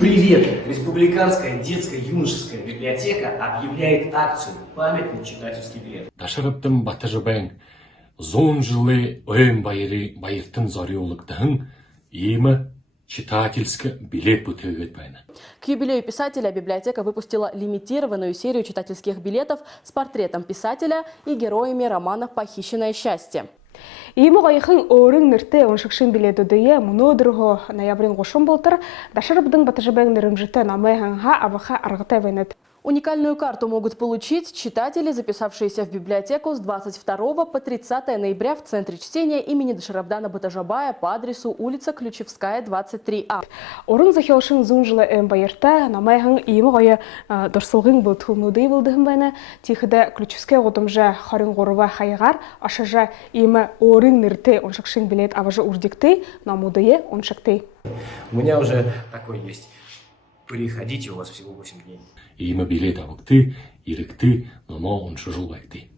Привет! Республиканская детско-юношеская библиотека объявляет акцию «Памятный читательский билет». Дашарабдын Батажбан 100 жылы ойын байыртын зориулықтың имы читательский билет бутылгет байна. К юбилею писателя библиотека выпустила лимитированную серию читательских билетов с портретом писателя и героями романов «Похищенное счастье». Иймэг ояхан өөрийн нэртэй уншигшин билетүүдээ өнөөдрөө ноябрын 30 болтор Дашарабдын Батажбан нэрмжтэй намайхан аваха аргатай байнад. Уникальную карту могут получить читатели, записавшиеся в библиотеку с 22 по 30 ноября в Центре чтения имени Дашарабдана Батажбая по адресу улица Ключевская, 23А. Урын захиошин 100 жылы байырта намайхан иймэг оя дурсылгын бүлтгүнүүдэй болдыхын байна. Тихэдэ Ключевская годомжа 23 хайгаар ашажа иймэ өөрийн нэртэй уншигшин билет аважа урдиктэй намудае уншигтэй. У меня уже такой есть. Приходите, у вас всего 8 дней. Имы билет авыкты, ирыкты, но он шужул байты.